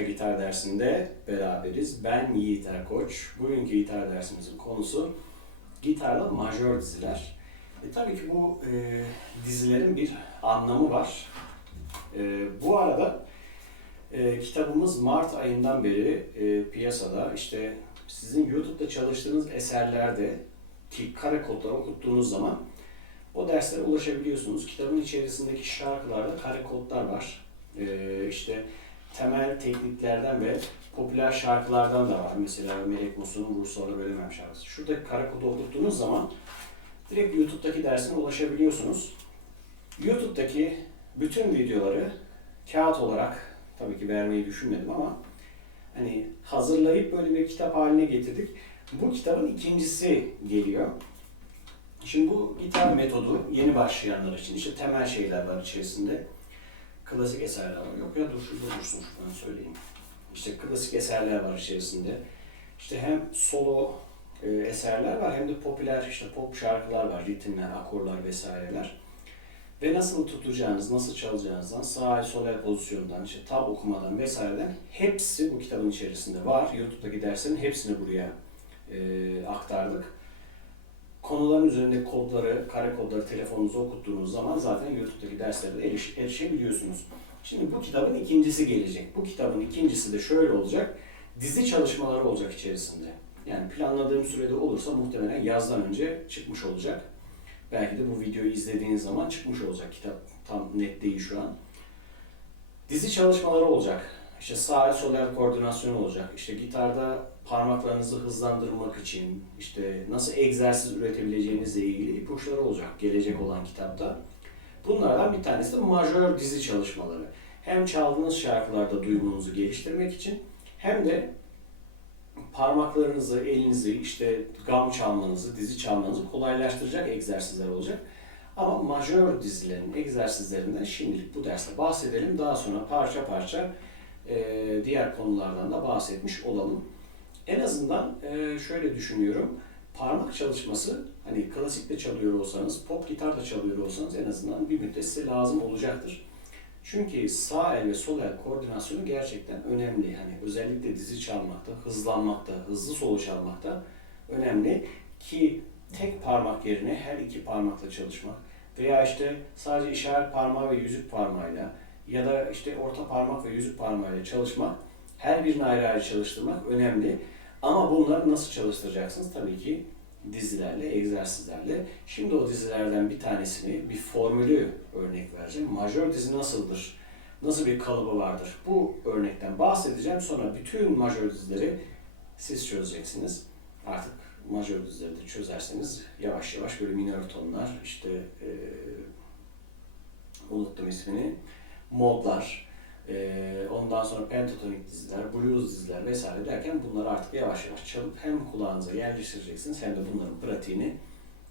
Başka gitar dersinde beraberiz. Ben Yiğit Erkoç. Bugünkü gitar dersimizin konusu gitarla majör diziler. E, tabii ki bu e, dizilerin bir anlamı var. E, bu arada e, kitabımız Mart ayından beri e, piyasada. İşte sizin YouTube'da çalıştığınız eserlerde ki kare kodları okuttuğunuz zaman o derslere ulaşabiliyorsunuz. Kitabın içerisindeki şarkılarda kare kodlar var. Ee, işte temel tekniklerden ve popüler şarkılardan da var. Mesela Melek Vur Sonra Bölemem şarkısı. Şuradaki kare kodu okuttuğunuz zaman direkt YouTube'daki dersine ulaşabiliyorsunuz. YouTube'daki bütün videoları kağıt olarak tabii ki vermeyi düşünmedim ama hani hazırlayıp böyle bir kitap haline getirdik. Bu kitabın ikincisi geliyor. Şimdi bu gitar metodu yeni başlayanlar için işte temel şeyler var içerisinde. Klasik eserler var. Yok ya dur şurada dursun şuradan söyleyeyim. İşte klasik eserler var içerisinde. İşte hem solo e, eserler var hem de popüler işte pop şarkılar var. Ritimler, akorlar vesaireler. Ve nasıl tutacağınız, nasıl çalacağınızdan, sağ sol el pozisyonundan, işte tab okumadan vesaireden hepsi bu kitabın içerisinde var. YouTube'daki derslerin hepsini buraya e, aktardık konuların üzerindeki kodları, kare kodları telefonunuza okuttuğunuz zaman zaten YouTube'daki derslere de eriş, erişebiliyorsunuz. Şimdi bu kitabın ikincisi gelecek. Bu kitabın ikincisi de şöyle olacak. Dizi çalışmaları olacak içerisinde. Yani planladığım sürede olursa muhtemelen yazdan önce çıkmış olacak. Belki de bu videoyu izlediğiniz zaman çıkmış olacak. Kitap tam net değil şu an. Dizi çalışmaları olacak. İşte sağ sol el koordinasyonu olacak. İşte gitarda parmaklarınızı hızlandırmak için işte nasıl egzersiz üretebileceğinizle ilgili ipuçları olacak gelecek olan kitapta. Bunlardan bir tanesi de majör dizi çalışmaları. Hem çaldığınız şarkılarda duygunuzu geliştirmek için hem de parmaklarınızı, elinizi, işte gam çalmanızı, dizi çalmanızı kolaylaştıracak egzersizler olacak. Ama majör dizilerin egzersizlerinden şimdilik bu derste bahsedelim. Daha sonra parça parça e, diğer konulardan da bahsetmiş olalım. En azından e, şöyle düşünüyorum. Parmak çalışması hani klasikte çalıyor olsanız, pop gitar da çalıyor olsanız en azından bir müddet size lazım olacaktır. Çünkü sağ el ve sol el koordinasyonu gerçekten önemli. Hani özellikle dizi çalmakta, hızlanmakta, hızlı solo çalmakta önemli ki tek parmak yerine her iki parmakla çalışmak veya işte sadece işaret parmağı ve yüzük parmağıyla ya da işte orta parmak ve yüzük parmağıyla çalışmak, her birini ayrı ayrı çalıştırmak önemli. Ama bunları nasıl çalıştıracaksınız? Tabii ki dizilerle, egzersizlerle. Şimdi o dizilerden bir tanesini, bir formülü örnek vereceğim. Majör dizi nasıldır? Nasıl bir kalıbı vardır? Bu örnekten bahsedeceğim. Sonra bütün majör dizileri siz çözeceksiniz. Artık majör dizileri de çözerseniz yavaş yavaş böyle minör tonlar, işte e, unuttum ismini, modlar, ee, ondan sonra pentatonik diziler, blues diziler vesaire derken bunları artık yavaş yavaş çalıp hem kulağınıza yerleştireceksiniz hem de bunların pratiğini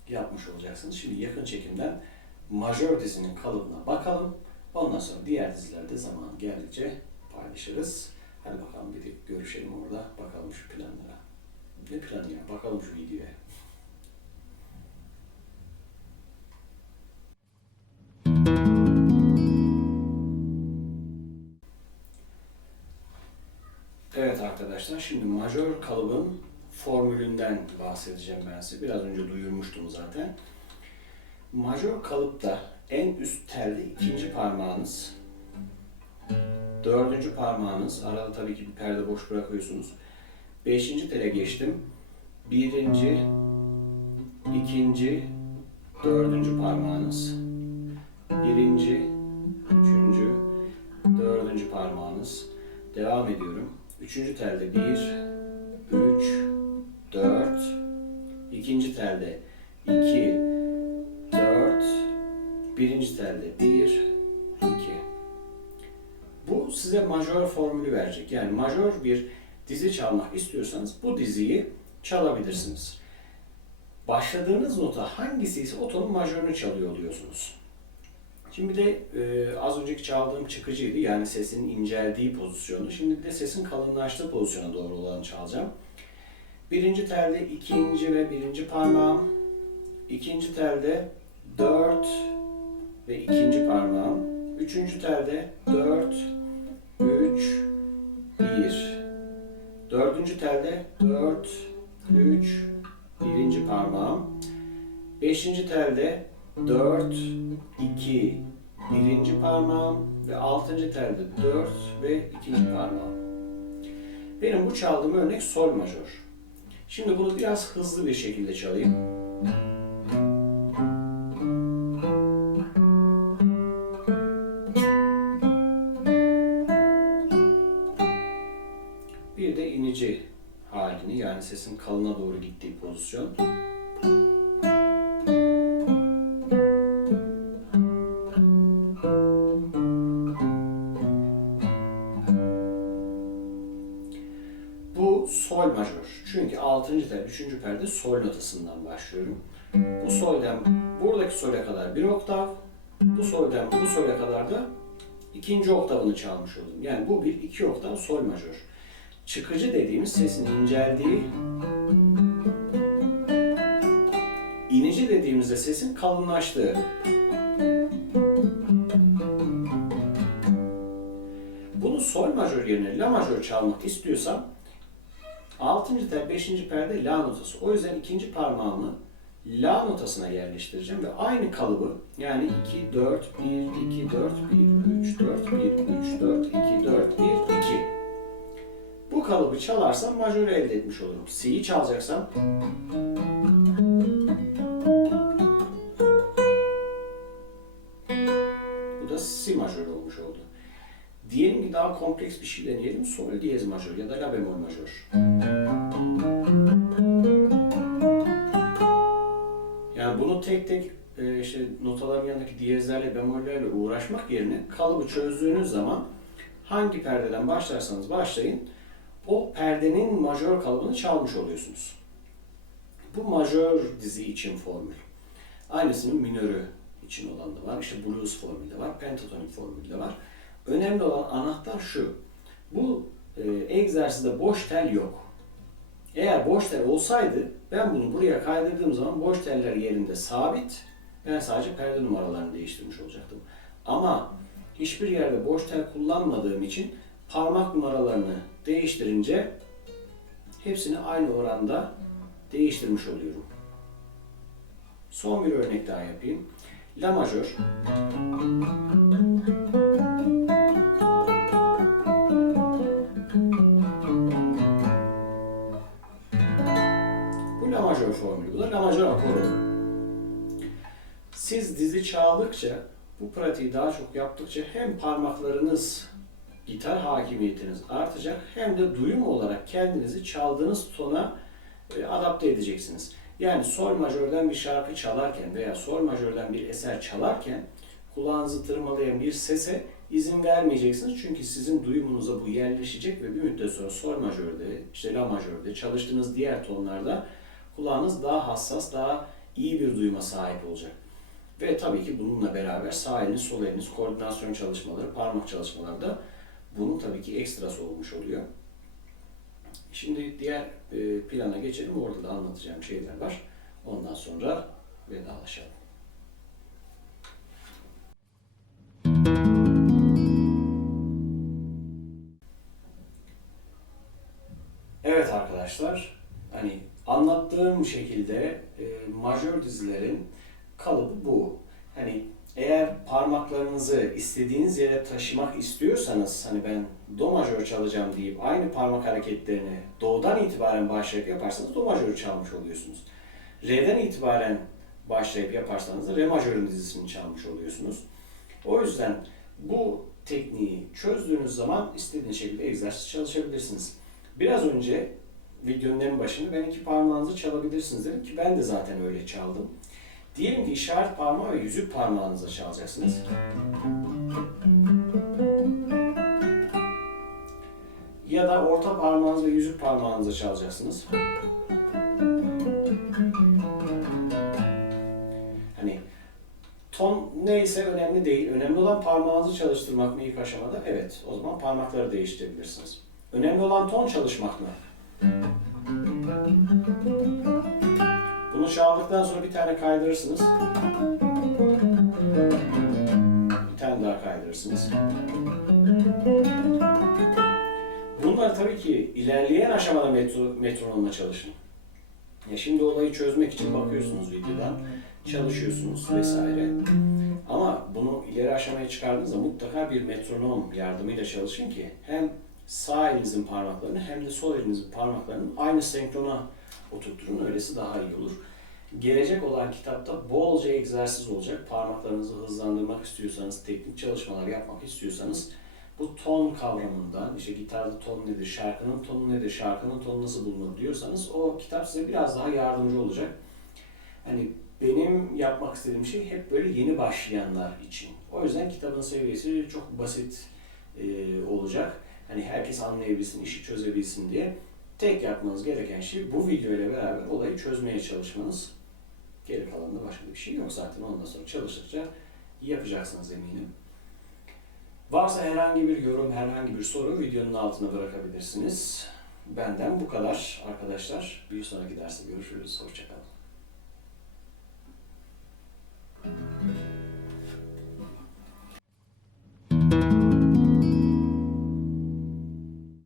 yapmış olacaksınız. Şimdi yakın çekimden majör dizinin kalıbına bakalım. Ondan sonra diğer dizilerde zaman geldikçe paylaşırız. Hadi bakalım bir de görüşelim orada. Bakalım şu planlara. Ne planı ya? Bakalım şu videoya. Arkadaşlar şimdi majör kalıbın formülünden bahsedeceğim ben size. Biraz önce duyurmuştum zaten. Majör kalıpta en üst telde ikinci parmağınız, dördüncü parmağınız, arada tabii ki bir perde boş bırakıyorsunuz. Beşinci tele geçtim. Birinci, ikinci, dördüncü parmağınız. Birinci, üçüncü, dördüncü parmağınız. Devam ediyorum. Üçüncü telde bir, üç, dört. İkinci telde iki, dört. Birinci telde bir, iki. Bu size majör formülü verecek. Yani majör bir dizi çalmak istiyorsanız bu diziyi çalabilirsiniz. Başladığınız nota hangisi ise o tonun majörünü çalıyor oluyorsunuz. Şimdi de e, az önceki çaldığım çıkıcıydı yani sesin inceldiği pozisyonu. Şimdi de sesin kalınlaştığı pozisyona doğru olanı çalacağım. Birinci telde ikinci ve birinci parmağım. ikinci telde dört ve ikinci parmağım. Üçüncü telde dört, üç, bir. Dördüncü telde dört, üç, birinci parmağım. Beşinci telde 4, 2, birinci parmağım ve altıncı telde 4 ve ikinci parmağım. Benim bu çaldığım örnek sol majör. Şimdi bunu biraz hızlı bir şekilde çalayım. Bir de inici halini yani sesin kalına doğru gittiği pozisyon. Sol majör. Çünkü 6. tel 3. perde sol notasından başlıyorum. Bu solden buradaki sole kadar bir oktav, bu solden bu sole kadar da ikinci oktavını çalmış oldum. Yani bu bir iki oktav sol majör. Çıkıcı dediğimiz sesin inceldiği, inici dediğimizde sesin kalınlaştığı. Bunu sol majör yerine la majör çalmak istiyorsam 6. tel 5. perde la notası. O yüzden ikinci parmağımı la notasına yerleştireceğim ve aynı kalıbı yani 2 4 1 2 4 1 3 4 1 3 4 2 4 1 2 bu kalıbı çalarsam majörü elde etmiş olurum. Si'yi çalacaksam şey deneyelim. Sol diyez majör ya da la bemol majör. Yani bunu tek tek e, işte notaların yanındaki diyezlerle, bemollerle uğraşmak yerine kalıbı çözdüğünüz zaman hangi perdeden başlarsanız başlayın o perdenin majör kalıbını çalmış oluyorsunuz. Bu majör dizi için formül. Aynısının minörü için olan da var. İşte blues formülü de var, pentatonik formülü de var. Önemli olan anahtar şu. Bu e, egzersizde boş tel yok. Eğer boş tel olsaydı ben bunu buraya kaydırdığım zaman boş teller yerinde sabit. Ben sadece perde numaralarını değiştirmiş olacaktım. Ama hiçbir yerde boş tel kullanmadığım için parmak numaralarını değiştirince hepsini aynı oranda değiştirmiş oluyorum. Son bir örnek daha yapayım. La majör. La majör akoru. Siz dizi çaldıkça, bu pratiği daha çok yaptıkça hem parmaklarınız gitar hakimiyetiniz artacak hem de duyum olarak kendinizi çaldığınız tona e, adapte edeceksiniz. Yani sol majörden bir şarkı çalarken veya sol majörden bir eser çalarken kulağınızı tırmalayan bir sese izin vermeyeceksiniz. Çünkü sizin duyumunuza bu yerleşecek ve bir müddet sonra sol majörde, işte la majörde, çalıştığınız diğer tonlarda kulağınız daha hassas, daha iyi bir duyuma sahip olacak. Ve tabii ki bununla beraber sağ eliniz, sol eliniz, koordinasyon çalışmaları, parmak çalışmaları da bunun tabii ki ekstrası olmuş oluyor. Şimdi diğer e, plana geçelim. Orada da anlatacağım şeyler var. Ondan sonra vedalaşalım. Evet arkadaşlar, anlattığım şekilde e, majör dizilerin kalıbı bu. Hani eğer parmaklarınızı istediğiniz yere taşımak istiyorsanız, hani ben do majör çalacağım deyip aynı parmak hareketlerini do'dan itibaren başlayıp yaparsanız do majörü çalmış oluyorsunuz. Re'den itibaren başlayıp yaparsanız re majörün dizisini çalmış oluyorsunuz. O yüzden bu tekniği çözdüğünüz zaman istediğiniz şekilde egzersiz çalışabilirsiniz. Biraz önce videonun en başında ben iki parmağınızı çalabilirsiniz dedim ki ben de zaten öyle çaldım. Diyelim ki işaret parmağı ve yüzük parmağınızla çalacaksınız. Ya da orta parmağınız ve yüzük parmağınızla çalacaksınız. Hani ton neyse önemli değil. Önemli olan parmağınızı çalıştırmak mı ilk aşamada? Evet. O zaman parmakları değiştirebilirsiniz. Önemli olan ton çalışmak mı? Bunu çaldıktan sonra bir tane kaydırırsınız. Bir tane daha kaydırırsınız. Bunları tabii ki ilerleyen aşamada metro, metronomla çalışın. Ya şimdi olayı çözmek için bakıyorsunuz videodan, çalışıyorsunuz vesaire. Ama bunu ileri aşamaya çıkardığınızda mutlaka bir metronom yardımıyla çalışın ki hem sağ elinizin parmaklarını hem de sol elinizin parmaklarını aynı senkrona oturtturun. Öylesi daha iyi olur. Gelecek olan kitapta bolca egzersiz olacak. Parmaklarınızı hızlandırmak istiyorsanız, teknik çalışmalar yapmak istiyorsanız bu ton kavramından, işte gitarda ton nedir, şarkının tonu nedir, şarkının tonu nasıl bulunur diyorsanız o kitap size biraz daha yardımcı olacak. Hani benim yapmak istediğim şey hep böyle yeni başlayanlar için. O yüzden kitabın seviyesi çok basit e, olacak. Hani herkes anlayabilsin, işi çözebilsin diye. Tek yapmanız gereken şey bu video ile beraber olayı çözmeye çalışmanız. Geri kalanında başka bir şey yok zaten. Ondan sonra çalıştıkça yapacaksınız eminim. Varsa herhangi bir yorum, herhangi bir soru videonun altına bırakabilirsiniz. Benden bu kadar arkadaşlar. Bir sonraki derste görüşürüz. Hoşçakalın.